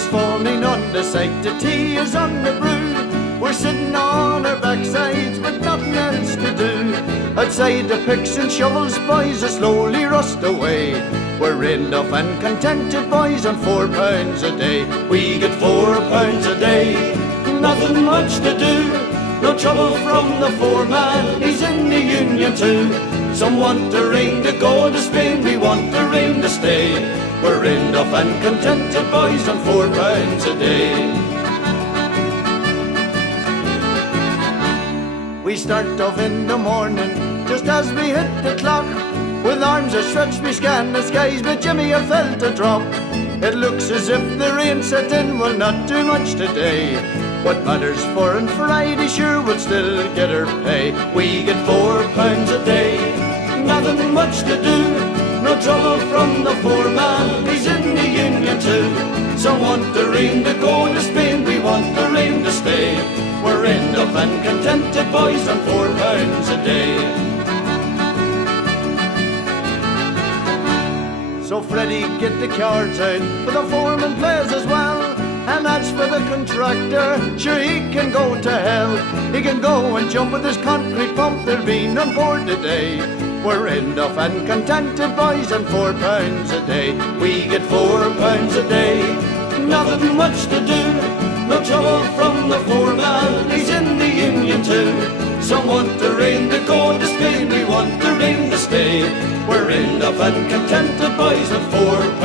is falling on the site, the tea is on the brew. We're sitting on our backsides with nothing else to do. Outside the picks and shovels, boys, are slowly rust away. We're enough and contented, boys, on £4 a day. We get £4 a day, nothing much to do. No trouble from the foreman, he's in the union too. Some want the rain to go to Spain, we want the rain to stay. We're enough and contented, boys, on £4 a day. We start off in the morning, just as we hit the clock. With arms outstretched we scan the skies, but Jimmy I felt a drop. It looks as if the rain set in, will not do much today. What matters for on Friday, sure we'll still get our pay. We get £4 a day, nothing much to do. No trouble from the foreman, he's in the union too. Some want the rain to go to Spain, we want the rain to stay. We're enough and contented, boys, on £4 a day. So Freddie, get the cards out, for the foreman plays as well. And as for the contractor, sure he can go to hell. He can go and jump with his concrete pump, there'll be none board today. We're enough and contented, boys, on £4 a day. We get £4 a day, nothing much to do. No trouble from the foreman, he's in the union too. Some want the rain to go to Spain, we want the rain to stay. We're enough and contented, boys, on £4